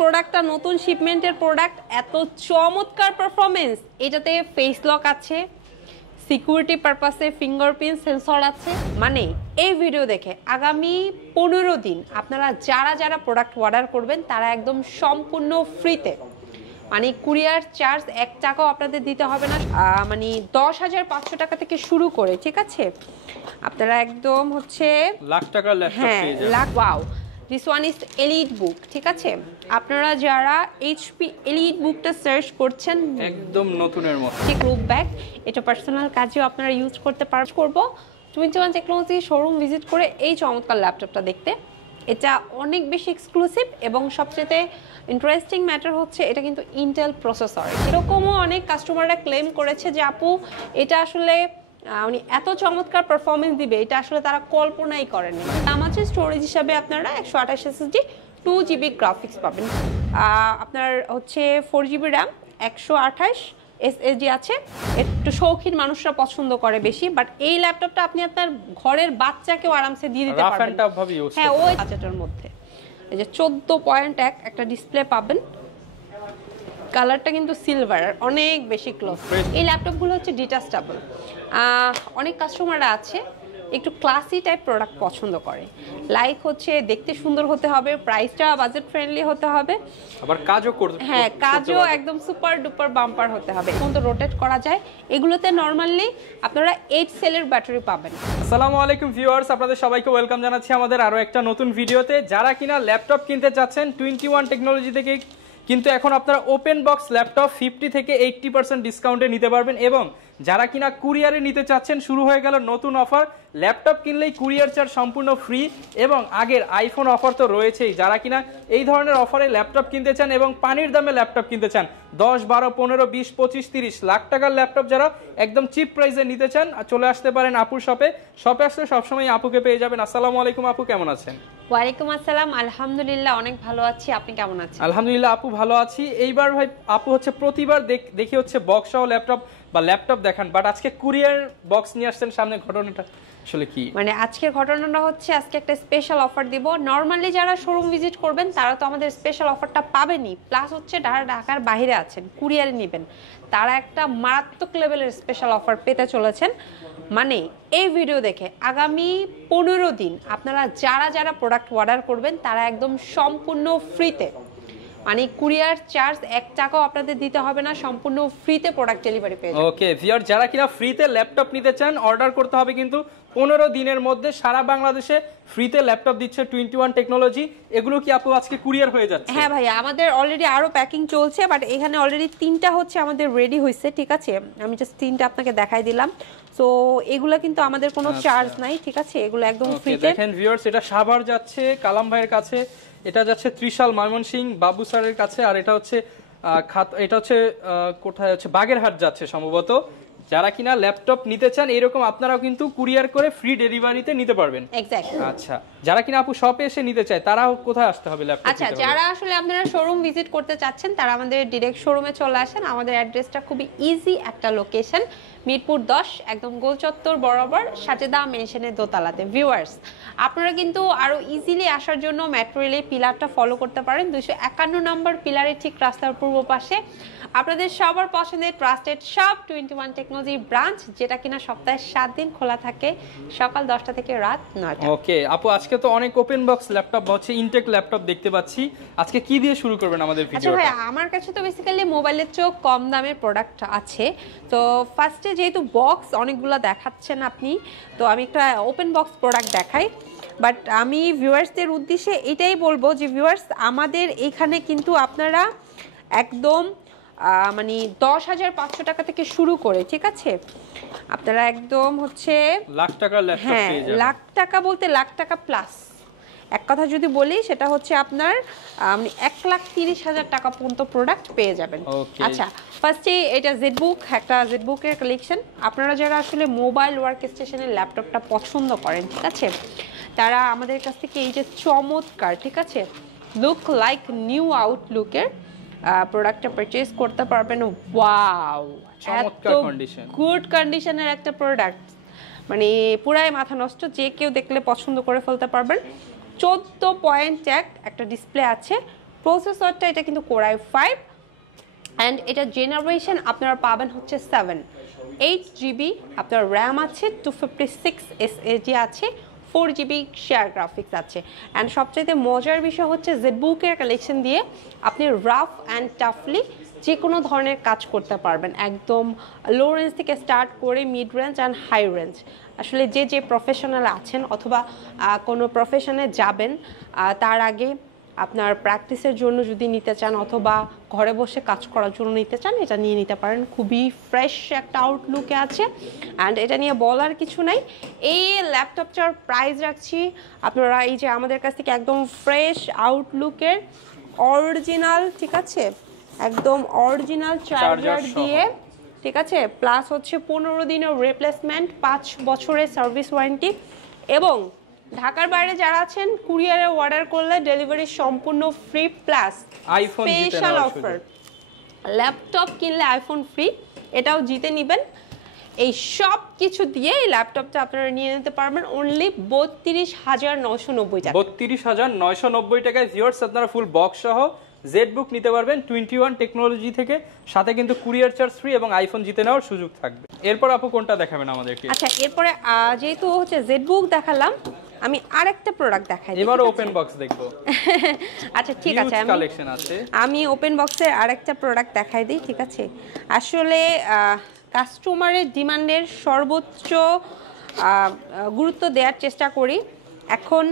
প্রোডাক্টটা নতুন শিপমেন্টের প্রোডাক্ট, এত চমৎকার পারফরমেন্স। এটাতে ফেস লক আছে, সিকিউরিটি পারপাসে ফিঙ্গারপ্রিন্ট সেন্সর আছে। মানে এই ভিডিও দেখে আগামী 15 দিন আপনারা যারা যারা প্রোডাক্ট অর্ডার করবেন তারা একদম সম্পূর্ণ ফ্রিতে, মানে কুরিয়ার চার্জ 1 টাকাও আপনাদের দিতে হবে না। মানে 10,500 টাকা থেকে শুরু করে, ঠিক আছে, আপনারা একদম হচ্ছে লাখ টাকার ল্যাপটপ পেয়ে যাবেন। Lakh. Wow, this one is elite book, ঠিক আছে। আপনারা যারা এইচপি এলিট বুকটা সার্চ করছেন, একদম নতুনের মতো ঠিক গ্রুপ ব্যাগ, এটা পার্সোনাল কাজেও আপনারা ইউজ করতে পারবেন। করব 21 টেকনোলজি শোরুম ভিজিট করে এই চমৎকার ল্যাপটপটা দেখতে। এটা অনেক বেশি এক্সক্লুসিভ এবং সবচেয়ে ইন্টারেস্টিং ম্যাটার হচ্ছে এটা কিন্তু ইন্টেল প্রসেসর। এরকমও অনেক কাস্টমাররা ক্লেম করেছে যে আপু এটা আসলে উনি এত চমৎকার পারফরমেন্স দিবে, এটা আসলে তারা কল্পনাই করেনি। দাম আছে স্টোরেজ হিসাবে আপনারা 128 SSD 2 GB গ্রাফিক্স পাবেন। আপনার হচ্ছে 4 GB র্যাম 128 SSD আছে। একটু শৌখিন মানুষরা পছন্দ করে বেশি, বাট এই ল্যাপটপটা আপনি আপনার ঘরের বাচ্চাকেও আরামসে দিয়ে দিতে পারবেন। হ্যাঁ, ওই বাজেটের মধ্যে। এই যে 14.1 একটা ডিসপ্লে পাবেন, কালারটা কিন্তু সিলভার, অনেক বেশি ক্লোজ। এই ল্যাপটপগুলো হচ্ছে ডিটাচেবল। অনেক কাস্টমাররা আছে একটু ক্লাসি টাইপ প্রোডাক্ট পছন্দ করে, লাইক হচ্ছে দেখতে সুন্দর হতে হবে, প্রাইসটা বাজেট ফ্রেন্ডলি হতে হবে, আবার কাজও করতে, হ্যাঁ কাজও একদম সুপার ডুপার বাম্পার হতে হবে, কিন্তু রোটেট করা যায়। এগুলোতে নরমালি আপনারা 8 সেলের ব্যাটারি পাবেন। আসসালামু আলাইকুম ভিউয়ার্স, আপনাদের সবাইকে ওয়েলকাম জানাচ্ছি আমাদের আরো একটা নতুন ভিডিওতে। যারা কিনা ল্যাপটপ কিনতে চাচ্ছেন 21 টেকনোলজি থেকে কিন্তু এখন আপনারা ওপেন বক্স ল্যাপটপ 50 থেকে 80% ডিসকাউন্টে নিতে পারবেন। এবং যারা কিনা কুরিয়ারে নিতে চাচ্ছেন, শুরু হয়ে গেল নতুন অফার। ল্যাপটপ কিনলেই কুরিয়ার চার্জ সম্পূর্ণ ফ্রি এবং আগের আইফোন অফার তো রয়েছেই। যারা কিনা এই ধরনের অফারে ল্যাপটপ কিনতে চান এবং পানির দামে ল্যাপটপ কিনতে চান, 10, 12, 15, 20, 25, 30 লাখ টাকার ল্যাপটপ যারা একদম চিপ প্রাইসে নিতে চান, চলে আসতে পারেন আপুর শপে। শপে আসলে সবসময় আপুকে পেয়ে যাবেন। আসসালামু আলাইকুম আপু, কেমন আছেন? ওয়ালাইকুম আসসালাম, আলহামদুলিল্লাহ অনেক ভালো আছি, আপনি কেমন আছেন? আলহামদুলিল্লাহ আপু ভালো আছি। এইবার ভাই আপু হচ্ছে প্রতিবার দেখি হচ্ছে বক্স সহ ল্যাপটপ বা ল্যাপটপ দেখান, বাট আজকে কুরিয়ার বক্স নিয়ে আসছেন সামনে, ঘটনাটা আসলে কি? মানে আজকের ঘটনাটা হচ্ছে আজকে একটা স্পেশাল অফার দিব। নরমালি যারা শোরুম ভিজিট করবেন তারা তো আমাদের স্পেশাল অফারটা পাবেনই, প্লাস হচ্ছে যারা ঢাকার বাইরে আছেন কুরিয়ারে নেবেন তারা একটা মারাত্মক লেভেলের স্পেশাল অফার পেতে চলেছেন। মানে এই ভিডিও দেখে আগামী 15 দিন আপনারা যারা যারা প্রোডাক্ট অর্ডার করবেন তারা একদম সম্পূর্ণ ফ্রিতে, মানে কুরিয়ার চার্জ 1 টাকাও আপনাদের দিতে হবে না, সম্পূর্ণ ফ্রিতে প্রোডাক্ট ডেলিভারি পেয়ে যাবেন। ওকে ভিউয়ার, যারা কিনা ফ্রিতে ল্যাপটপ নিতে চান অর্ডার করতে হবে কিন্তু 15 দিনের মধ্যে। সারা বাংলাদেশে ফ্রিতে ল্যাপটপ দিচ্ছে 21 টেকনোলজি। এগুলো কি আপু আজকে কুরিয়ার হয়ে যাচ্ছে? হ্যাঁ ভাই, আমাদের অলরেডি আরো প্যাকিং চলছে, বাট এখানে অলরেডি 3টা হচ্ছে আমাদের রেডি হয়েছে, ঠিক আছে। আমি জাস্ট 3টা আপনাকে দেখাই দিলাম। সো এগুলো কিন্তু আমাদের কোনো চার্জ নাই, ঠিক আছে, এগুলো একদম ফ্রিতে। দেখেন ভিউয়ার্স, এটা সাভার যাচ্ছে কালাম ভাইয়ের কাছে, এটা যাচ্ছে ত্রিশাল ময়মনসিং বাবু স্যারের কাছে, আর এটা হচ্ছে কোথায় হচ্ছে বাগেরহাট যাচ্ছে সম্ভবত। যারা কিনা ল্যাপটপ নিতে চান এরকম আপনারাও কিন্তু কুরিয়ার করে ফ্রি ডেলিভারিতে নিতে পারবেন। এক্স্যাক্টলি। আচ্ছা, যারা কিনা আপু শপে এসে নিতে চায় তারা কোথায় আসতে হবে ল্যাপটপ? আচ্ছা, যারা আসলে আপনারা শোরুম ভিজিট করতে চাচ্ছেন তারা আমাদের ডিরেক্ট শোরুমে চলে আসেন। আমাদের অ্যাড্রেসটা খুবই ইজি একটা লোকেশন, মিরপুর 10, একদম গোল চত্বর বরাবর সাজেদা মেনশনের দোতলাতে। ভিউয়ার্স, আপনারা কিন্তু আরো ইজিলি আসার জন্য মেট্রো রেলের পিলারটা ফলো করতে পারেন। 251 নম্বর পিলারের ঠিক রাস্তার পূর্ব পাশে আপনাদের সবার পছন্দের ট্রাস্টেড শপ 21 টেকনোলজি ব্রাঞ্চ, যেটা কিনা সপ্তাহে 7 দিন খোলা থাকে, সকাল 10টা থেকে রাত 9টা। ওকে আপু, আজকে তো অনেক ওপেন বক্স ল্যাপটপ হচ্ছে ইনটেক ল্যাপটপ দেখতে পাচ্ছি। আজকে কি দিয়ে শুরু করবেন আমাদের ভিডিওটা? আচ্ছা ভাই, আমার কাছে তো বেসিক্যালি মোবাইলের চেয়েও কম দামের প্রোডাক্ট আছে। তো ফার্স্টে যেহেতু বক্স অনেকগুলো দেখাচ্ছেন আপনি, তো আমি একটা ওপেন বক্স প্রোডাক্ট দেখাই। বাট আমি ভিউয়ার্সদের উদ্দেশ্যে এটাই বলবো যে ভিউয়ার্স, আমাদের এখানে কিন্তু আপনারা একদম মানে 10,500 টাকা থেকে শুরু করে, ঠিক আছে, আপনারা একদম হচ্ছে লাখ টাকার ল্যাপটপ হ্যাঁ পেয়ে যাবেন। লাখ টাকা বলতে লাখ টাকা প্লাস। এক কথা যদি বলি সেটা হচ্ছে আপনার 1,30,000 টাকা পর্যন্ত প্রোডাক্ট পেয়ে যাবেন। আচ্ছা, ফার্স্টে এটা জেডবুক, একটা জেডবুকের কালেকশন। আপনারা যারা আসলে মোবাইল ওয়ার্ক স্টেশনের ল্যাপটপটা পছন্দ করেন, ঠিক আছে, তারা আমাদের কাছ থেকে এই যে চমৎকার, ঠিক আছে, লুক লাইক নিউ আউটলুকের প্রোডাক্টটা পারচেজ করতে পারবেন। ওয়াও, চমৎকার কন্ডিশন, গুড কন্ডিশনের একটা প্রোডাক্ট, মানে পুরাই মাথা নষ্ট, যে কেউ দেখলে পছন্দ করে ফেলতে পারবেন। 14.1 একটা ডিসপ্লে আছে, প্রসেসরটা এটা কিন্তু Core i5 অ্যান্ড এটা জেনারেশন আপনারা পাবেন হচ্ছে 7, 8GB আপনার র্যাম আছে, 256 SSD আছে, 4GB শেয়ার গ্রাফিক্স আছে। অ্যান্ড সবচাইতে মজার বিষয় হচ্ছে জেটবুকের কালেকশন দিয়ে আপনি রাফ অ্যান্ড টাফলি যে কোনো ধরনের কাজ করতে পারবেন, একদম লো রেঞ্জ থেকে স্টার্ট করে mid range and high range. আসলে যে প্রফেশনাল আছেন অথবা কোনো প্রফেশনে যাবেন তার আগে আপনার প্র্যাকটিসের জন্য যদি নিতে চান অথবা ঘরে বসে কাজ করার জন্য নিতে চান, এটা নিয়ে নিতে পারেন। খুবই ফ্রেশ একটা আউটলুকে আছে অ্যান্ড এটা নিয়ে বলার কিছু নাই। এই ল্যাপটপটার প্রাইস রাখছি আপনারা এই যে আমাদের কাছ থেকে একদম ফ্রেশ আউটলুকের অরিজিনাল, ঠিক আছে, একদম অরিজিনাল চার্জার দিয়ে, ঠিক আছে, প্লাস হচ্ছে 15 দিনের রিপ্লেসমেন্ট, 5 বছরের সার্ভিস ওয়ারেন্টি, এবং ঢাকার বাইরে যারা আছেন কুরিয়ারে অর্ডার করলে ডেলিভারি সম্পূর্ণ free, plus iPhone special offer, laptop কিনলে আইফোন ফ্রি, এটাও জিতে নেবেন। এই সব কিছু দিয়ে এই ল্যাপটপটা আপনারা নিয়ে নিতে পারবেন অনলি 32,990 টাকা। 32,990 টাকায় ভিউয়ার্স আপনারা ফুল বক্স সহ জেটবুক নিতে পারবেন 21 টেকনোলজি থেকে, সাথে কিন্তু কুরিয়ার চার্জ ফ্রি এবং আইফোন জিতে নেওয়ার সুযোগ থাকবে। এরপর আপু কোনটা দেখাবেন আমাদেরকে? আচ্ছা, এরপরে যেহেতু হচ্ছে জেটবুক দেখালাম, আমি আরেকটা প্রোডাক্ট দেখাই দিই। এবারে ওপেন বক্স দেখব। আচ্ছা ঠিক আছে, কালেকশন আছে, আমি ওপেন বক্সের আরেকটা প্রোডাক্ট দেখাই দিই, ঠিক আছে। আসলে কাস্টমারের ডিমান্ডের সর্বোচ্চ গুরুত্ব দেওয়ার চেষ্টা করি। এখন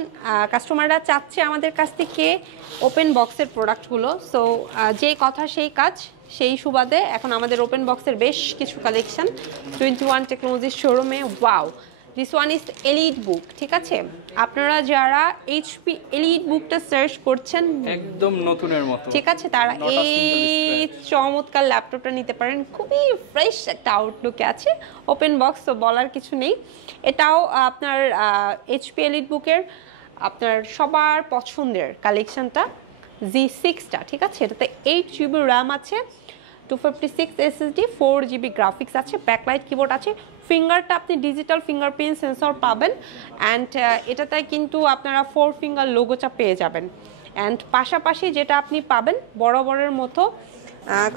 কাস্টমাররা চাচ্ছে আমাদের কাছ থেকে ওপেন বক্সের প্রোডাক্টগুলো, সো যে কথা সেই কাজ, সেই সুবাদে এখন আমাদের ওপেন বক্সের বেশ কিছু কালেকশন 21 টেকনোলজির শোরুমে। Wow, this one is elite book, ঠিক আছে। আপনারা যারা HP এলিট বুকটা সার্চ করছেন একদম নতুনের মতো, ঠিক আছে, তারা এই চমৎকার ল্যাপটপটা নিতে পারেন। খুবই ফ্রেশ একটা আউটলুকে আছে, ওপেন বক্স, তো বলার কিছু নেই। এটাও আপনার HP এলিট বুকের আপনার সবার পছন্দের কালেকশনটা G6টা, ঠিক আছে। এটাতে 8GB র্যাম আছে, 256 SSD, 4GB গ্রাফিক্স আছে, ব্যাকলাইট কিবোর্ড আছে, ফিঙ্গারটা আপনি ডিজিটাল ফিঙ্গারপ্রিন্ট সেন্সর পাবেন অ্যান্ড এটাতে কিন্তু আপনারা 4 ফিঙ্গার লোগোটা পেয়ে যাবেন। অ্যান্ড পাশাপাশি যেটা আপনি পাবেন বরাবরের মতো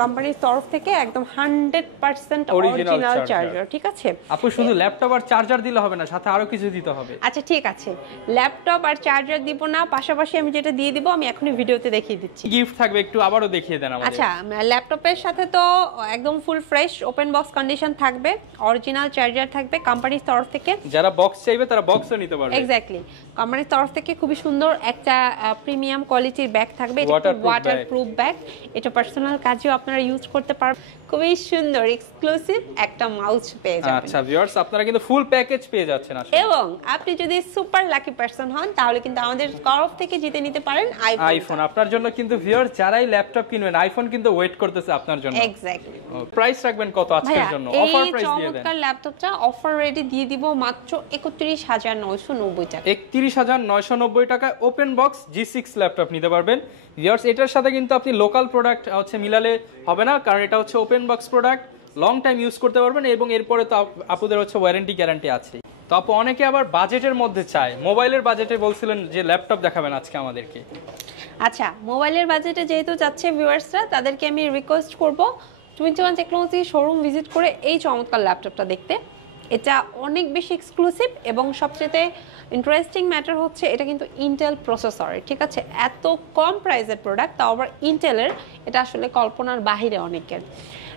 কোম্পানির তরফ থেকে একদম 100% অরিজিনাল চার্জার, ঠিক আছে। আপু শুধু ল্যাপটপ আর চার্জার দিলে হবে না, সাথে আরো কিছু দিতে হবে। আচ্ছা ঠিক আছে, ল্যাপটপ আর চার্জার দিব না, পাশাপাশি আমি যেটা দিয়ে দিব আমি এখনই ভিডিওতে দেখিয়ে দিচ্ছি। গিফট থাকবে, একটু আবারও দেখিয়ে দেন আমাদের। আচ্ছা, ল্যাপটপের সাথে তো একদম full fresh open box condition থাকবে, অরিজিনাল চার্জার থাকবে কোম্পানির তরফ থেকে। যারা বক্স চাইবে তারা বক্সও নিতে পারবে। এক্স্যাক্টলি, কোম্পানির তরফ থেকে খুবই সুন্দর একটা প্রিমিয়াম কোয়ালিটির ব্যাগ থাকবে, এটা ওয়াটারপ্রুফ ব্যাগ, এটা পার্সোনাল কাজেও আপনারা ইউজ করতে পারবেন। খুবই সুন্দর এক্সক্লুসিভ একটা মাউস পেয়ে যাবেন। আচ্ছা ভিউয়ার্স, আপনারা কিন্তু ফুল প্যাকেজ পেয়ে যাচ্ছেন আসলে। এবং আপনি যদি সুপার লাকি পারসন হন তাহলে কিন্তু আমাদের তরফ থেকে জিতে নিতে পারেন আইফোন। আপনার জন্য কিন্তু ভিউয়ার্স যারাই ল্যাপটপ কিনবেন, আইফোন কিন্তু ওয়েট করতেছে আপনার জন্য। এক্স্যাক্টলি। প্রাইস রাখবেন কত আজকের জন্য? অফার প্রাইস দিয়ে দেন। চমৎকার ল্যাপটপটা অফার রেটে দিয়ে দিব মাত্র 31,990 টাকা। 31,990 টাকায় ওপেন বক্স G6 ল্যাপটপ নিতে পারবেন। ভিউয়ার্স এটার সাথে কিন্তু আপনি লোকাল প্রোডাক্ট হচ্ছে মিলালে হবে না, কারণ এটা হচ্ছে open box product, long time use করতে পারবেন এবং এরপরে তো আপুদের হচ্ছে ওয়ারেন্টি গ্যারান্টি আছে। তো আপু অনেকে আবার বাজেটের মধ্যে চায়, মোবাইলের বাজেটে বলছিলেন যে ল্যাপটপ দেখাবেন আজকে আমাদেরকে। আচ্ছা, মোবাইলের বাজেটে যেহেতু যাচ্ছে ভিউয়ার্সরা, তাদেরকে আমি রিকোয়েস্ট করব 21 টেকনোলজি শোরুম ভিজিট করে এই চমৎকার ল্যাপটপটা দেখতে। এটা অনেক বেশি এক্সক্লুসিভ এবং সবচেয়ে ইন্টারেস্টিং ম্যাটার হচ্ছে এটা কিন্তু ইন্টেল প্রসেসরের, ঠিক আছে। এত কম প্রাইসের প্রোডাক্ট, তাও আবার ইন্টেলের, এটা আসলে কল্পনার বাহিরে অনেকের।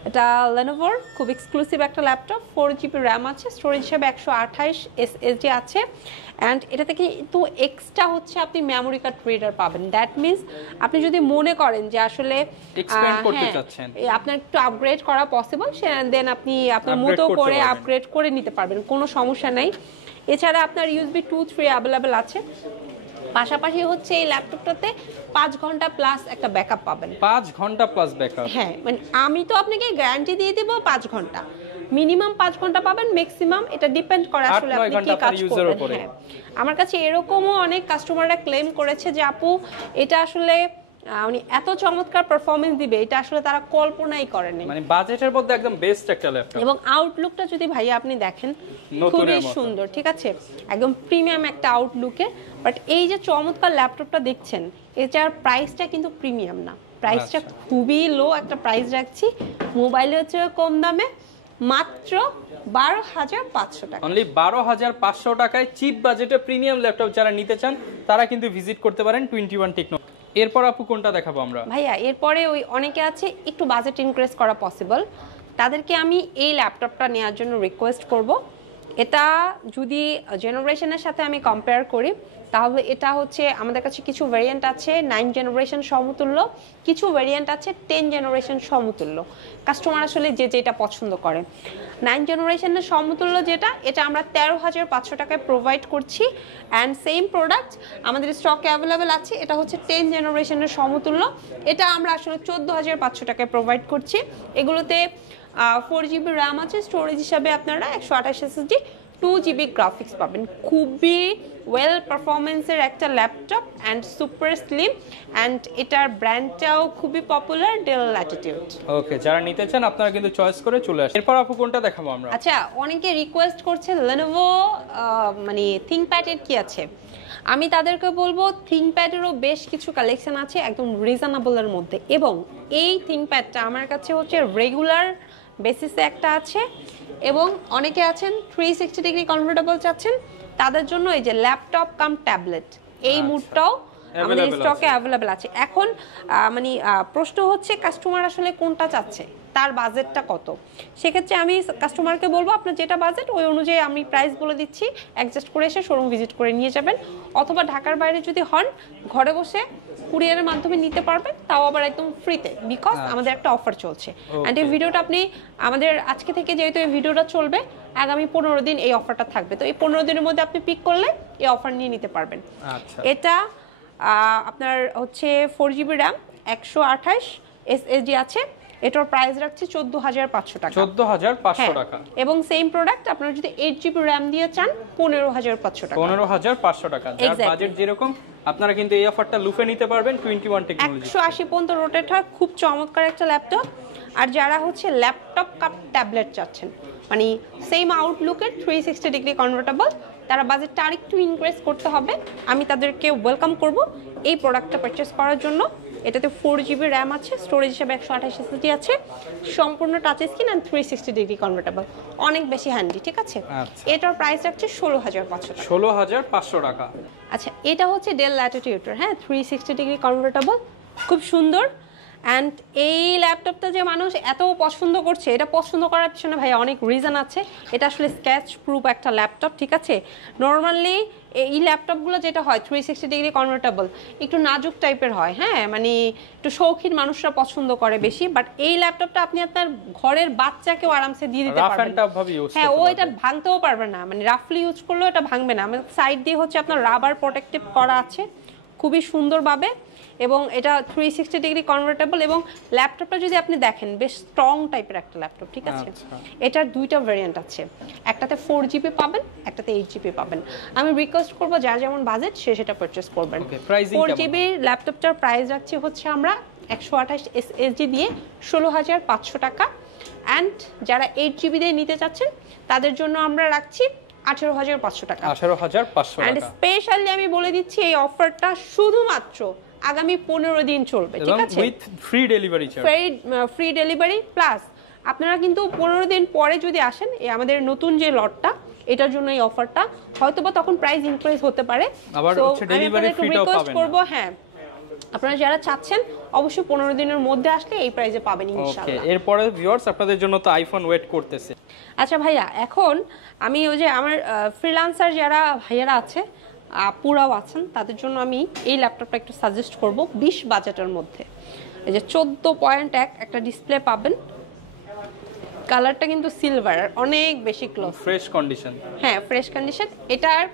এটা লেনোভোর খুব এক্সক্লুসিভ একটা ল্যাপটপ, 4GB র্যাম আছে, স্টোরেজ হিসেবে 128 SSD আছে অ্যান্ড এটাতে কিন্তু এক্সট্রা হচ্ছে আপনি মেমোরি কার্ড রিডার পাবেন। দ্যাট মিনস আপনি যদি মনে করেন যে আসলে আপনার একটু আপগ্রেড করা পসিবল, দেন আপনি আপনার মতো করে আপগ্রেড করে নিতে পারবেন, কোনো সমস্যা নেই। এছাড়া আপনার USB 2.3 অ্যাভেলেবেল আছে। পাশাপাশি হচ্ছে এই ল্যাপটপটাতে 5 ঘন্টা প্লাস একটা ব্যাকআপ পাবেন। 5 ঘন্টা প্লাস ব্যাকআপ? হ্যাঁ, মানে আমি তো আপনাকে গ্যারান্টি দিয়ে দিব 5 ঘন্টা, মিনিমাম 5 ঘন্টা পাবেন, ম্যাক্সিমাম এটা ডিপেন্ড করে আসলে আপনি কি কাজ করবেন। হ্যাঁ, আমার কাছে এরকমও অনেক কাস্টমাররা ক্লেম করেছে যে আপু এটা আসলে উনি এত চমৎকার পারফরমেন্স দিবে এটা আসলে তারা কল্পনাই করেনি, মানে বাজেটের মধ্যে একদম বেস্ট একটা ল্যাপটপ। এবং আউটলুকটা যদি ভাইয়া আপনি দেখেন নতুনের খুবই মতো। সুন্দর, ঠিক আছে, একদম প্রিমিয়াম একটা আউটলুকে। বাট এই যে চমৎকার ল্যাপটপটা দেখছেন এটার প্রাইসটা কিন্তু প্রিমিয়াম না, প্রাইসটা খুবই লো একটা প্রাইস রাখছি, মোবাইলের চেয়ে কম দামে, মাত্র 12,500 টাকা। অনলি 12,500 টাকায় চিপ বাজেটে প্রিমিয়াম ল্যাপটপ যারা নিতে চান তারা কিন্তু ভিজিট করতে পারেন 21 টেকনোলজি। এরপর আপু কোনটা দেখাবো আমরা? ভাইয়া এরপরে ওই অনেকে আছে একটু বাজেট ইনক্রিজ করা পসিবল, তাদেরকে আমি এই ল্যাপটপটা নেওয়ার জন্য রিকোয়েস্ট করব। এটা যদি জেনারেশনের সাথে আমি কম্পেয়ার করি তাহলে এটা হচ্ছে আমাদের কাছে কিছু ভেরিয়েন্ট আছে 9 জেনারেশন সমতুল্য, কিছু ভেরিয়েন্ট আছে 10 জেনারেশন সমতুল্য। কাস্টমার আসলে যে যেটা পছন্দ করে, 9 জেনারেশনের সমতুল্য যেটা, এটা আমরা 13,500 টাকায় প্রোভাইড করছি। অ্যান্ড সেম প্রোডাক্ট আমাদের স্টকে অ্যাভেলেবেল আছে, এটা হচ্ছে 10 জেনারেশনের সমতুল্য, এটা আমরা আসলে 14,500 টাকায় প্রোভাইড করছি। এগুলোতে 4GB র্যাম আছে, স্টোরেজ হিসাবে আপনারা 128 SSD, 2GB গ্রাফিক্স পাবেন। খুবই ওয়েল পারফরমেন্সের একটা laptop and super slim, and এটার ব্র্যান্ডটাও খুবই পপুলার, ডেল ল্যাটিটিউড। ওকে, যারা নিতে চান আপনারা কিন্তু চয়েস করে চলে আসেন। এরপর আপু কোনটা দেখাবো আমরা? আচ্ছা, অনেকে রিকোয়েস্ট করছে Lenovo মানে থিংকপ্যাডের কি আছে, আমি তাদেরকে বলবো থিংকপ্যাডেরও বেশ কিছু কালেকশন আছে একদম রিজনেবলের মধ্যে, এবং এই থিংকপ্যাডটা আমার কাছে হচ্ছে রেগুলার বেসিসে একটা আছে, এবং অনেকে আছেন 360 ডিগ্রি কনভার্টেবল চাচ্ছেন, তাদের জন্য এই যে ল্যাপটপ কাম ট্যাবলেট এই মুডটাও আমাদের স্টকে অ্যাভেলেবল আছে। এখন মানে প্রশ্ন হচ্ছে কাস্টমার আসলে কোনটা চাচ্ছে, তার বাজেটটা কত, সেক্ষেত্রে আমি কাস্টমারকে বলবো আপনার যেটা বাজেট ওই অনুযায়ী আমি প্রাইস বলে দিচ্ছি, অ্যাডজাস্ট করে এসে শোরুম ভিজিট করে নিয়ে যাবেন, অথবা ঢাকার বাইরে যদি হন ঘরে বসে কুরিয়ারের মাধ্যমে নিতে পারবেন, তাও আবার একদম ফ্রিতে, বিকজ আমাদের একটা অফার চলছে। অ্যান্ড এই ভিডিওটা আপনি আমাদের আজকে থেকে যেহেতু এই ভিডিওটা চলবে আগামী 15 দিন এই অফারটা থাকবে, তো এই 15 দিনের মধ্যে আপনি পিক করলে এই অফার নিয়ে নিতে পারবেন। এটা আপনার হচ্ছে 4GB র্যাম 128 SSD আছে, এটার প্রাইস রাখছি 14,500 টাকা। 14,500 টাকা। এবং সেম প্রোডাক্ট আপনারা যদি 8GB র্যাম দিয়ে চান 15,500 টাকা। 15,500 টাকা। যার বাজেট যেরকম আপনারা কিন্তু এই অফারটা লুফে নিতে পারবেন 21 টেকনোলজি। 180 পর্যন্ত রোটেট হয়, খুব চমৎকার একটা ল্যাপটপ। আর যারা হচ্ছে ল্যাপটপ কাপ ট্যাবলেট চাচ্ছেন, মানে সেম আউটলুকের 360 ডিগ্রি কনভার্টেবল, তারা বাজেটটা আরেকটু ইনক্রিজ করতে হবে, আমি তাদেরকে ওয়েলকাম করব এই প্রোডাক্টটা পারচেস করার জন্য। এটাতে 4GB র্যাম আছে, স্টোরেজ হিসেবে 128 SSD আছে, সম্পূর্ণ touch screen and 360 degree convertible, অনেক বেশি হ্যান্ডি, ঠিক আছে। এটার প্রাইস রাখছে 16,500 টাকা। 16,500 টাকা। আচ্ছা, এটা হচ্ছে ডেল ল্যাটিটিউডের, হ্যাঁ, 360 ডিগ্রি কনভার্টেবল, খুব সুন্দর। অ্যান্ড এই ল্যাপটপটা যে মানুষ এত পছন্দ করছে, এটা পছন্দ করার পিছনে ভাই অনেক রিজন আছে। এটা আসলে স্ক্র্যাচ প্রুফ একটা ল্যাপটপ, ঠিক আছে। নর্মালি এই ল্যাপটপগুলো যেটা হয় 360 ডিগ্রি কনভার্টেবল একটু নাজুক টাইপের হয়, হ্যাঁ, মানে একটু শৌখিন মানুষরা পছন্দ করে বেশি, বাট এই ল্যাপটপটা আপনি আপনার ঘরের বাচ্চাকেও আরামসে দিয়ে দিতে পারবেন। হ্যাঁ, ও এটা ভাঙতেও পারবে না, মানে রাফলি ইউজ করলেও এটা ভাঙবে না। আমাদের সাইড দিয়ে হচ্ছে আপনার রাবার প্রোটেক্টিভ করা আছে খুবই সুন্দরভাবে, এবং এটা 360 ডিগ্রি কনভার্টেবল, এবং ল্যাপটপটা যদি আপনি দেখেন বেশ স্ট্রং টাইপের একটা ল্যাপটপ, ঠিক আছে। এটার দুইটা ভেরিয়েন্ট আছে, একটাতে 4GB পাবেন, একটাতে 8GB পাবেন। আমি রিকোয়েস্ট করবো যার যেমন বাজেট সে সেটা পারচেস করবেন। 4GB ল্যাপটপটার প্রাইস রাখছি হচ্ছে আমরা 128 SSD দিয়ে 16,500 টাকা। অ্যান্ড যারা 8GB দিয়ে নিতে চাচ্ছেন তাদের জন্য আমরা রাখছি 18,500 টাকা। 18,500 টাকা। এন্ড স্পেশালি আমি বলে দিচ্ছি এই অফারটা শুধুমাত্র আগামী 15 দিন চলবে, ঠিক আছে, with free delivery charge. Free delivery plus আপনারা কিন্তু 15 দিন পরে যদি আসেন এই আমাদের নতুন যে লটটা, এটার জন্য এই অফারটা হয়তোবা তখন প্রাইস ইনক্রিজ হতে পারে, আবার হচ্ছে ডেলিভারি ফ্রিটাও পাবেন। করব, হ্যাঁ, আপনারা যারা চাচ্ছেন অবশ্যই 15 দিনের মধ্যে আসলে এই প্রাইসে পাবেন ইনশাআল্লাহ। ওকে, এরপরে ভিউয়ার্স আপনাদের জন্য তো আইফোন ওয়েট করতেছে। আচ্ছা ভাইয়া, এখন আমি ওই যে আমার ফ্রিল্যান্সার যারা ভাইয়ারা আছে, আপুরাও আছেন, তাদের জন্য আমি এই ল্যাপটপটা একটু সাজেস্ট করব 20 বাজেটের মধ্যে। এই যে 14.1 একটা ডিসপ্লে পাবেন, কালারটা কিন্তু সিলভার, অনেক বেশি ক্লোজ, ফ্রেশ কন্ডিশন, হ্যাঁ ফ্রেশ কন্ডিশন। এটার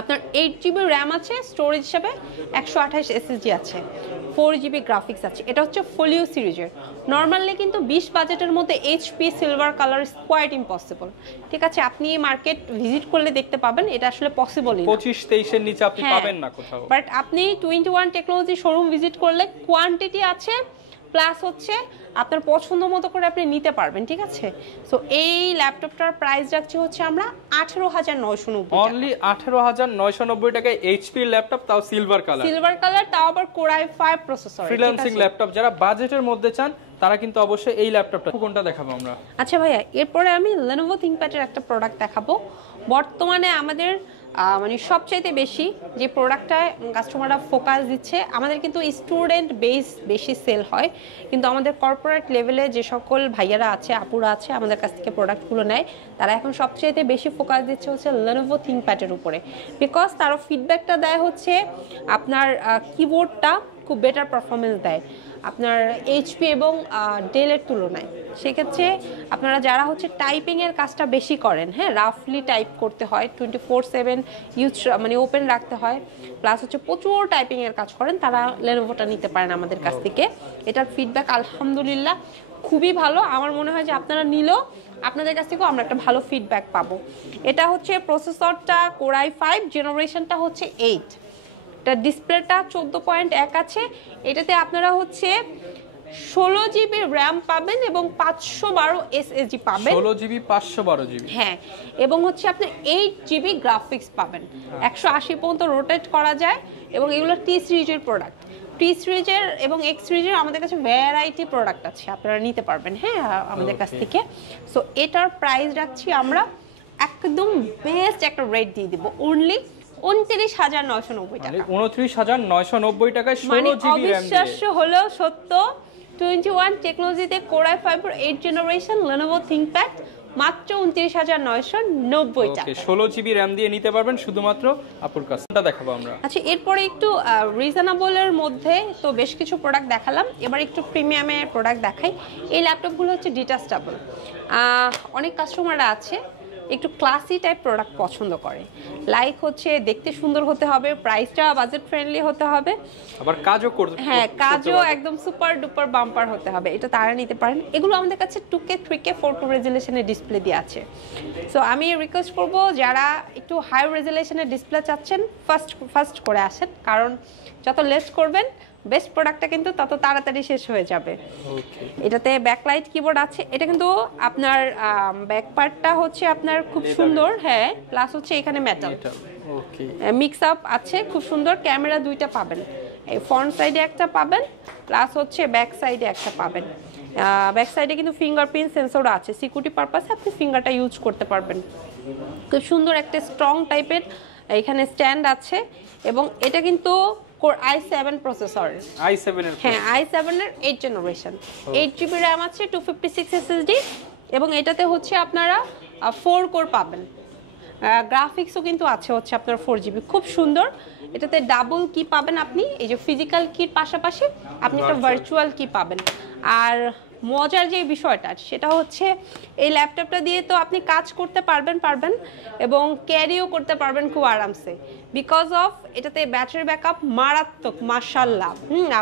আপনার 8GB র্যাম আছে, স্টোরেজ হিসাবে 128 SSD আছে, 4GB গ্রাফিক্স আছে। এটা হচ্ছে ফোলিও সিরিজের। নর্মালি কিন্তু 20 বাজেটের মধ্যে HP silver colour is quite impossible, ঠিক আছে? আপনি মার্কেট ভিজিট করলে দেখতে পাবেন এটা আসলে পসিবলই না। 25-23 এর নিচে আপনি পাবেন না কোথাও। বাট আপনি 21 টেকনোলজি শোরুম ভিজিট করলে কোয়ান্টিটি আছে, প্লাস হচ্ছে আপনার পছন্দ মতো করে আপনি নিতে পারবেন, ঠিক আছে? সো এই ল্যাপটপটার প্রাইস রাখছি হচ্ছে আমরা 18,990 অনলি 18,990 টাকায় এইচপি ল্যাপটপ, তাও সিলভার কালার, তাও আবার Core i5 processor. Freelancing laptop যারা বাজেটের মধ্যে চান তারা কিন্তু অবশ্যই এই ল্যাপটপটা। কোনটা দেখাবো আমরা? আচ্ছা ভাইয়া, এরপরে আমি Lenovo ThinkPad এর একটা প্রোডাক্ট দেখাবো। বর্তমানে আমাদের মানে সবচাইতে বেশি যে প্রোডাক্টটায় কাস্টমাররা ফোকাস দিচ্ছে, আমাদের কিন্তু স্টুডেন্ট বেশি সেল হয়, কিন্তু আমাদের কর্পোরেট লেভেলে যে সকল ভাইয়ারা আছে, আপুরা আছে, আমাদের কাছ থেকে প্রোডাক্টগুলো নেয়, তারা এখন সবচাইতে বেশি ফোকাস দিচ্ছে হচ্ছে Lenovo ThinkPad এর উপরে। বিকজ তারা ফিডব্যাকটা দেয় হচ্ছে আপনার কিবোর্ডটা খুব বেটার পারফরমেন্স দেয় আপনার এইচপি এবং ডেলের তুলনায়। সেক্ষেত্রে আপনারা যারা হচ্ছে টাইপিংয়ের কাজটা বেশি করেন, হ্যাঁ, রাফলি টাইপ করতে হয়, 24/7 ইউজ মানে ওপেন রাখতে হয়, প্লাস হচ্ছে প্রচুর টাইপিংয়ের কাজ করেন, তারা লেনোভোটা নিতে পারেন আমাদের কাছ থেকে। এটার ফিডব্যাক আলহামদুলিল্লাহ খুবই ভালো। আমার মনে হয় যে আপনারা নিলেও আপনাদের কাছ থেকেও আমরা একটা ভালো ফিডব্যাক পাবো। এটা হচ্ছে প্রসেসরটা Core i5, জেনারেশনটা হচ্ছে 8। এটা ডিসপ্লেটা 14.1 আছে। এটাতে আপনারা হচ্ছে 16GB র্যাম পাবেন এবং 512 SSD পাবেন। 16GB 512GB, হ্যাঁ, এবং হচ্ছে আপনি 8GB গ্রাফিক্স পাবেন। 180 পর্যন্ত রোটেট করা যায় এবং এগুলো টি সিরিজের প্রোডাক্ট। টি সিরিজের এবং এক্স সিরিজের আমাদের কাছে ভ্যারাইটি প্রোডাক্ট আছে, আপনারা নিতে পারবেন, হ্যাঁ, আমাদের কাছ থেকে। সো এটার প্রাইস রাখছি আমরা একদম বেস্ট একটা রেট দিয়ে দিব, অনলি 29,990 টাকা। 29,990 টাকায় 16GB মানে RAM দিয়ে। অবিশ্বাস্য হলেও সত্য, 21 টেকনোলজিতে Core i5 8 generation Lenovo ThinkPad মাত্র 29,990 টাকা। 16GB RAM দিয়ে নিতে পারবেন শুধুমাত্র আপুর কাছে। এটা দেখাবো আমরা। আচ্ছা, এরপরে একটু রিজনেবলের মধ্যে তো বেশ কিছু প্রোডাক্ট দেখালাম, এবার একটু প্রিমিয়ামের প্রোডাক্ট দেখাই। এই ল্যাপটপগুলো হচ্ছে ডিটাচেবল। অনেক কাস্টমাররা আছে একটু ক্লাসি টাইপ প্রোডাক্ট পছন্দ করে, লাইক হচ্ছে দেখতে সুন্দর হতে হবে, প্রাইসটা বাজেট ফ্রেন্ডলি হতে হবে, আবার কাজও করতে, হ্যাঁ, কাজও একদম সুপার ডুপার বাম্পার হতে হবে, এটা তারা নিতে পারেন। এগুলো আমাদের কাছে 2K 3K 4K রেজুলেশনের ডিসপ্লে দিয়ে আছে। সো আমি রিকোয়েস্ট করব যারা একটু হাই রেজুলেশনের ডিসপ্লে চাচ্ছেন ফার্স্ট করে আসেন, কারণ যত লেস করবেন বেস্ট প্রোডাক্টটা কিন্তু তত তাড়াতাড়ি শেষ হয়ে যাবে। এটাতে ব্যাকলাইট কিবোর্ড আছে, এটা কিন্তু আপনার ব্যাক পার্টটা হচ্ছে আপনার খুব সুন্দর, হ্যাঁ, প্লাস হচ্ছে এখানে মেটাল মিক্স আপ আছে, খুব সুন্দর। ক্যামেরা দুইটা পাবেন, এই ফ্রন্ট সাইডে একটা পাবেন, প্লাস হচ্ছে ব্যাক সাইডে একটা পাবেন। ব্যাক সাইডে কিন্তু ফিঙ্গারপ্রিন্ট সেন্সর আছে, সিকিউরিটি পারপাসে আপনি ফিঙ্গারটা ইউজ করতে পারবেন। খুব সুন্দর একটা স্ট্রং টাইপের এখানে স্ট্যান্ড আছে, এবং এটা কিন্তু Core i7 প্রসেসর, হ্যাঁ, i7 এর 8 জেনারেশন, 8GB র্যাম আছে, 256 SSD, এবং এটাতে হচ্ছে আপনারা 4 কোর পাবেন। গ্রাফিক্সও কিন্তু আছে হচ্ছে আপনার 4GB, খুব সুন্দর। এটাতে ডাবল কি পাবেন আপনি, এই যে ফিজিক্যাল কির পাশাপাশি আপনি একটা ভার্চুয়াল কি পাবেন। আর মজার যে বিষয়টা সেটা হচ্ছে এই ল্যাপটপটা দিয়ে তো আপনি কাজ করতে পারবেন এবং ক্যারিও করতে পারবেন খুব আরামসে, বিকজ অফ এটাতে ব্যাটারি ব্যাকআপ মারাত্মক, মাশাআল্লাহ।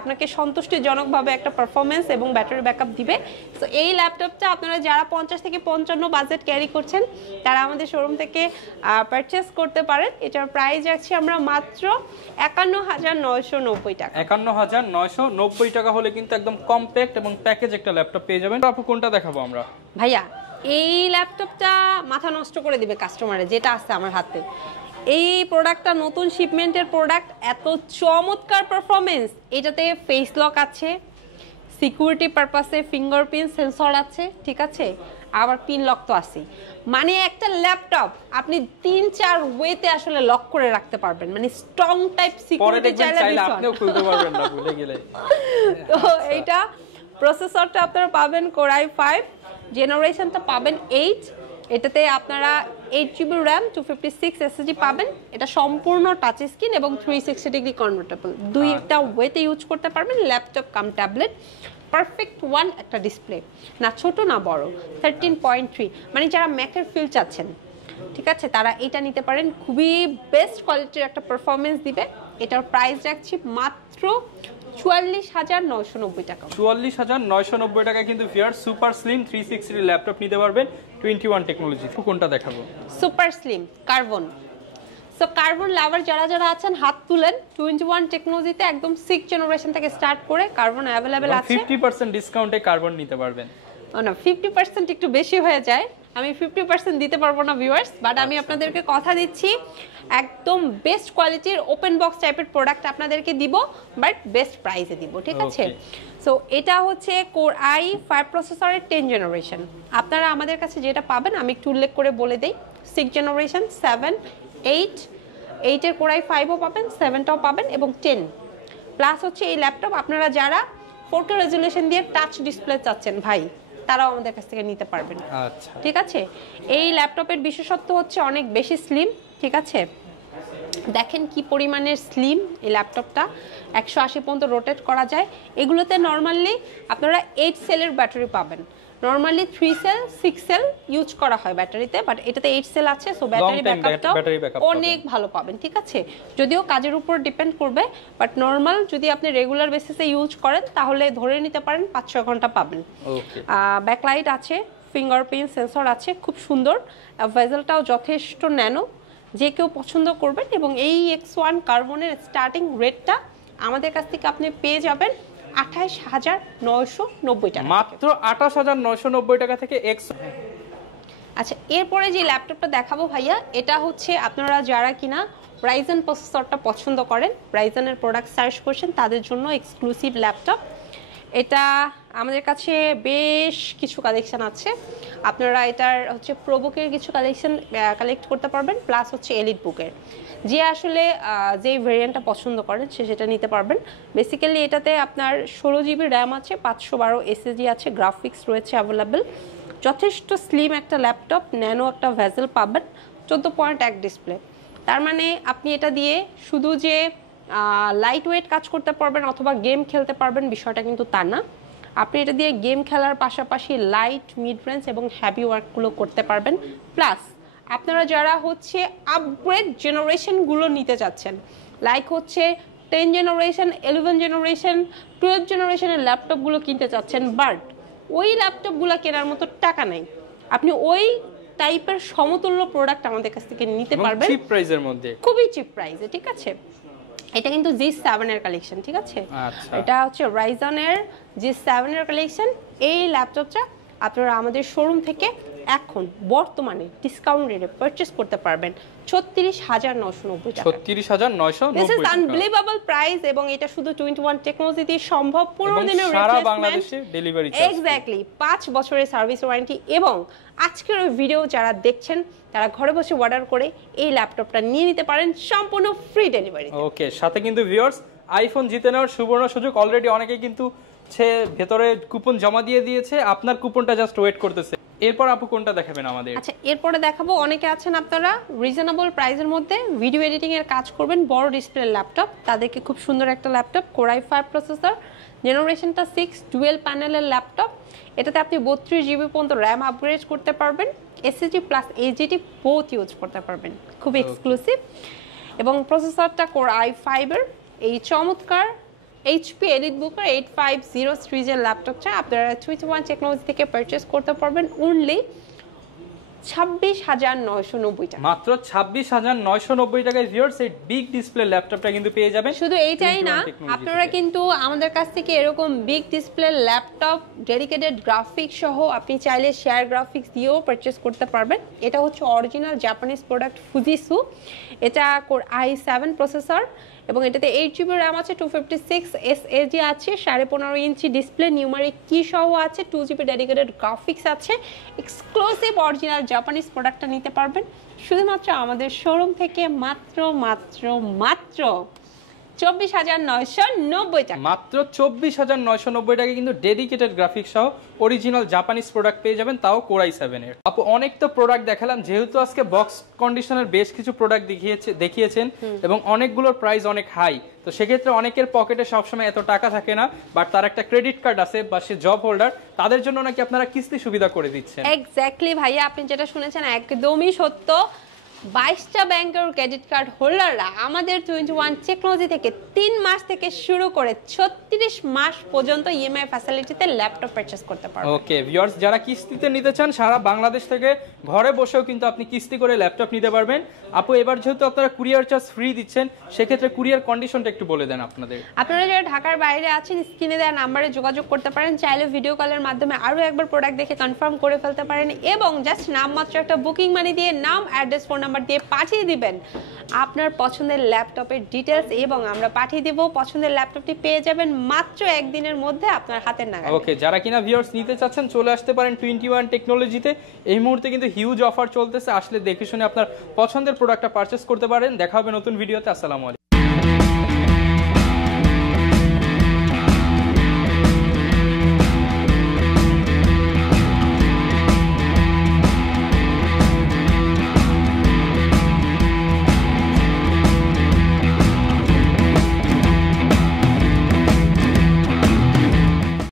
আপনাকে সন্তুষ্টিজনকভাবে একটা পারফরমেন্স এবং ব্যাটারি ব্যাকআপ দিবে। তো এই ল্যাপটপটা আপনারা যারা 50 থেকে 55 বাজেট ক্যারি করছেন তারা আমাদের শোরুম থেকে পারচেস করতে পারেন। এটার প্রাইস রাখছি আমরা মাত্র 51,990 টাকা। 51,990 টাকা হলে কিন্তু একদম কম্প্যাক্ট এবং প্যাকেজ একটা ল্যাপটপ পেয়ে যাবেন। আপু কোনটা দেখাবো আমরা? ভাইয়া, এই ল্যাপটপটা মাথা নষ্ট করে দিবে কাস্টমারের, যেটা আছে আমার হাতে। এই প্রোডাক্টটা নতুন শিপমেন্টের প্রোডাক্ট, এত চমৎকার পারফরমেন্স। এটাতে ফেস লক আছে, সিকিউরিটি পারপাসে ফিঙ্গারপ্রিন্ট সেন্সর আছে, ঠিক আছে, আবার পিন লক তো আছে। মানে একটা ল্যাপটপ আপনি 3-4 ওয়েতে আসলে লক করে রাখতে পারবেন, মানে স্ট্রং টাইপ সিকিউরিটি চাইলে আপনিও খুলতে পারবেন না ভুলে গেলে। তো এইটা প্রসেসরটা আপনারা পাবেন Core i5, জেনারেশনটা পাবেন 8। এটাতে আপনারা 8GB র্যাম, 256 SSD পাবেন। এটা সম্পূর্ণ টাচ স্ক্রিন এবং 360 ডিগ্রি কনভার্টেবল, দুইটা ওয়েতে ইউজ করতে পারবেন, ল্যাপটপ কাম ট্যাবলেট। পারফেক্ট ওয়ান একটা ডিসপ্লে, না ছোট না বড়, 13.3, মানে যারা ম্যাকের ফিল চাচ্ছেন, ঠিক আছে, তারা এটা নিতে পারেন। খুবই বেস্ট কোয়ালিটির একটা পারফরমেন্স দিবে। এটার প্রাইস রাখছি মাত্র 44,990 টাকা। 44,990 টাকা কিন্তু ভিউয়ার্স সুপার স্লিম 360 ল্যাপটপ নিতে পারবেন 21 টেকনোলজি। কোনটা দেখাবো? Super slim carbon. So carbon lover যারা যারা আছেন হাত তুলেন, 21 টেকনোলজিতে একদম 6 জেনারেশন থেকে স্টার্ট করে কার্বন অ্যাভেলেবেল আছে। 50% ডিসকাউন্টে কার্বন নিতে পারবেন। না 50% একটু বেশি হয়ে যায়, আমি 50% দিতে পারবো না ভিউয়ার্স, বাট আমি আপনাদেরকে কথা দিচ্ছি একদম বেস্ট কোয়ালিটির ওপেন বক্স টাইপের প্রোডাক্ট আপনাদেরকে দিব, বাট বেস্ট প্রাইসে দিব, ঠিক আছে? সো এটা হচ্ছে কোর i5 প্রসেসরের 10 জেনারেশন। আপনারা আমাদের কাছে যেটা পাবেন আমি একটু উল্লেখ করে বলে দেই, 6 জেনারেশন, 7, 8 এর কোর i5ও পাবেন, 7টাও পাবেন এবং 10 প্লাস হচ্ছে এই ল্যাপটপ আপনারা যারা 4K রেজুলেশন দিয়ে টাচ ডিসপ্লে চাচ্ছেন ভাই, তারাও আমাদের কাছ থেকে নিতে পারবেন। আচ্ছা, ঠিক আছে। এই ল্যাপটপের বিশেষত্ব হচ্ছে অনেক বেশি স্লিম, ঠিক আছে? দেখেন কি পরিমাণের স্লিম এই ল্যাপটপটা, 180 পর্যন্ত রোটেট করা যায়। এগুলোতে নর্মালি আপনারা 8 সেলের ব্যাটারি পাবেন। নরমালি 3 সেল 6 সেল ইউজ করা হয় ব্যাটারিতে, বাট এটাতে 8 সেল আছে, সো ব্যাটারি ব্যাকআপটাও অনেক ভালো পাবেন, ঠিক আছে? যদিও কাজের উপর ডিপেন্ড করবে, বাট নরমাল যদি আপনি রেগুলার বেসিসে ইউজ করেন তাহলে ধরে নিতে পারেন 5-6 ঘন্টা পাবেন। ব্যাকলাইট আছে, ফিঙ্গারপ্রিন্ট সেন্সর আছে, খুব সুন্দর। ভেজেলটাও যথেষ্ট ন্যানো, যে কেউ পছন্দ করবেন। এবং এই X1 কার্বনের স্টার্টিং রেটটা আমাদের কাছ থেকে আপনি পেয়ে যাবেন 28,990 টাকা, মাত্র 28,990 টাকা থেকে X। আচ্ছা, এরপরে যে ল্যাপটপটা দেখাবো ভাইয়া, এটা হচ্ছে আপনারা যারা কিনা রাইজেন প্রসেসরটা পছন্দ করেন, রাইজেনের প্রোডাক্ট সার্চ করছেন, তাদের জন্য এক্সক্লুসিভ ল্যাপটপ। এটা আমাদের কাছে বেশ কিছু কালেকশন আছে, আপনারা এটার হচ্ছে প্রোবুকের কিছু কালেকশন কালেক্ট করতে পারবেন, প্লাস হচ্ছে এলিট বুকের। যে আসলে যে ভেরিয়েন্টটা পছন্দ করেন সে সেটা নিতে পারবেন। বেসিক্যালি এটাতে আপনার 16 GB র্যাম আছে, 512 SSD আছে, গ্রাফিক্স রয়েছে অ্যাভেলেবেল। যথেষ্ট স্লিম একটা ল্যাপটপ, ন্যানো একটা ভেজেল পাবেন, 14.1 ডিসপ্লে। তার মানে আপনি এটা দিয়ে শুধু যে লাইট ওয়েট কাজ করতে পারবেন অথবা গেম খেলতে পারবেন বিষয়টা কিন্তু তা না। আপনি এটা দিয়ে গেম খেলার পাশাপাশি লাইট, মিড রেঞ্জ এবং হ্যাভি ওয়ার্কগুলো করতে পারবেন। প্লাস আপনারা যারা হচ্ছে আপগ্রেড জেনারেশনগুলো নিতে চাচ্ছেন, লাইক হচ্ছে 10 জেনারেশন, 11 জেনারেশন, 12 জেনারেশনের ল্যাপটপগুলো কিনতে চাচ্ছেন, বাট ওই ল্যাপটপগুলো কেনার মতো টাকা নেই, আপনি ওই টাইপের সমতুল্য প্রোডাক্ট আমাদের কাছ থেকে নিতে পারবেন চিপ প্রাইসের মধ্যে, খুবই চিপ প্রাইসে, ঠিক আছে? এটা কিন্তু G7 এর কালেকশন, ঠিক আছে? এটা হচ্ছে রাইজনের G7 এর কালেকশন। এই ল্যাপটপটা আপনারা আমাদের শোরুম থেকে এখন বর্তমানে ডিসকাউন্ট রেটে পারচেজ করতে পারবেন 36,990 টাকা। 36,990 দিস ইজ আনবিলিভেবল প্রাইস, এবং এটা শুধু 21 টেকনোলজি দিয়ে সম্ভব। 15 দিনের সারা বাংলাদেশে ডেলিভারি চার্জ, এক্স্যাক্টলি 5 বছরের সার্ভিস ওয়ারেন্টি। এবং আজকের ওই ভিডিও যারা দেখছেন তারা ঘরে বসে অর্ডার করে এই ল্যাপটপটা নিয়ে নিতে পারেন সম্পূর্ণ ফ্রি ডেলিভারি। ওকে, সাথে কিন্তু ভিউয়ার্স আইফোন জিতে নেওয়ার সুবর্ণ সুযোগ। অলরেডি অনেকে কিন্তু ভেতরে কুপন জমা দিয়ে দিয়েছে, আপনার কুপনটা জাস্ট ওয়েট করতেছে। এরপর আপু কোনটা দেখাবেন আমাদের? আচ্ছা, এরপরে দেখাবো, অনেকে আছেন আপনারা রিজনেবল প্রাইসের মধ্যে ভিডিও এডিটিং এর কাজ করবেন, বড় ডিসপ্লে ল্যাপটপ, তাদেরকে খুব সুন্দর একটা ল্যাপটপ, কোর i5 প্রসেসর, জেনারেশনটা 6, ডুয়েল প্যানেলের ল্যাপটপ। এটাতে আপনি 32 GB পর্যন্ত র্যাম আপগ্রেড করতে পারবেন, SSD plus HDD both use করতে পারবেন, খুব এক্সক্লুসিভ। এবং প্রসেসরটা কোর i5 এর এই চমৎকার HP এলিট বুকের 8500 সিরিজের ল্যাপটপটা আপনারা 21 টেকনোলজি থেকে পারচেজ করতে পারবেন অনলি 26,990 টাকা। মাত্র 26,990 টাকায় ভিউয়ার্স এই বিগ ডিসপ্লে ল্যাপটপটা কিন্তু পেয়ে যাবেন। শুধু এইটাই না, আপনারা কিন্তু আমাদের কাছ থেকে এরকম big display laptop, dedicated graphics সহ আপনি চাইলে শেয়ার গ্রাফিক্স দিয়েও পারচেজ করতে পারবেন। এটা হচ্ছে অরিজিনাল জাপানিজ প্রোডাক্ট ফুজিসু। এটা কোর i7 প্রসেসর এবং এটাতে 8 GB র্যাম আছে, 256 SSD আছে, 15.5 ইঞ্চি ডিসপ্লে, নিউমারিক কি সহ আছে, 2 GB ডেডিকেটেড গ্রাফিক্স আছে। এক্সক্লুসিভ অরিজিনাল জাপানিজ প্রোডাক্টটা নিতে পারবেন শুধুমাত্র আমাদের শোরুম থেকে মাত্র 24,990 টাকা। মাত্র 24,990 টাকা কিন্তু ডেডিকেটেড গ্রাফিক্স সহ অরিজিনাল জাপানিজ প্রোডাক্ট পেয়ে যাবেন, তাও কোর i7 এর। আপু অনেক তো প্রোডাক্ট দেখালাম, যেহেতু আজকে বক্স কন্ডিশনের বেশ কিছু প্রোডাক্ট দেখিয়েছেন এবং অনেকগুলোর প্রাইস অনেক হাই, তো সেক্ষেত্রে অনেকের পকেটে সবসময় এত টাকা থাকে না, বাট তার একটা ক্রেডিট কার্ড আছে বা সে জব হোল্ডার, তাদের জন্য নাকি আপনারা কিস্তি সুবিধা করে দিচ্ছেন। এক্স্যাক্টলি ভাইয়া, আপনি যেটা শুনেছেন একদমই সত্য। 22টা ব্যাংকের ক্রেডিট কার্ড হোল্ডাররা আমাদের 21 টেকনোলজি থেকে 3 মাস থেকে শুরু করে 36 মাস পর্যন্ত ইএমআই ফ্যাসিলিটিতে ল্যাপটপ পারচেজ করতে পারবেন। ওকে ভিউয়ার্স, যারা কিস্তিতে নিতে চান সারা বাংলাদেশ থেকে ঘরে বসেও কিন্তু আপনি কিস্তি করে ল্যাপটপ নিতে পারবেন। আপু এবার যেহেতু আপনারা কুরিয়ার চার্জ ফ্রি দিচ্ছেন, সেক্ষেত্রে কুরিয়ার কন্ডিশনটা একটু বলে দেন আপনাদের। আপনারা যারা ঢাকার বাইরে আছেন স্ক্রিনে দেওয়া নাম্বারে যোগাযোগ করতে পারেন, চাইলে ভিডিও কলের মাধ্যমে আরও একবার প্রোডাক্ট দেখে কনফার্ম করে ফেলতে পারেন এবং জাস্ট নামমাত্র একটা বুকিং মানি দিয়ে নাম, অ্যাড্রেস, ফোন নাম্বার দিয়ে পাঠিয়ে দিবেন আপনার পছন্দের ল্যাপটপের ডিটেলস এবং আমরা পাঠিয়ে দিব। পছন্দের ল্যাপটপটি পেয়ে যাবেন মাত্র একদিনের মধ্যে আপনার হাতের নাগালে। ওকে, যারা কিনা ভিউয়ার্স নিতে চাচ্ছেন চলে আসতে পারেন 21 টেকনোলজিতে। এই মুহূর্তে কিন্তু হিউজ অফার চলতেছে, আসলে দেখে শুনে আপনার পছন্দের প্রোডাক্টটা পারচেস করতে পারেন। দেখা হবে নতুন ভিডিওতে। আসসালামু আলাইকুম।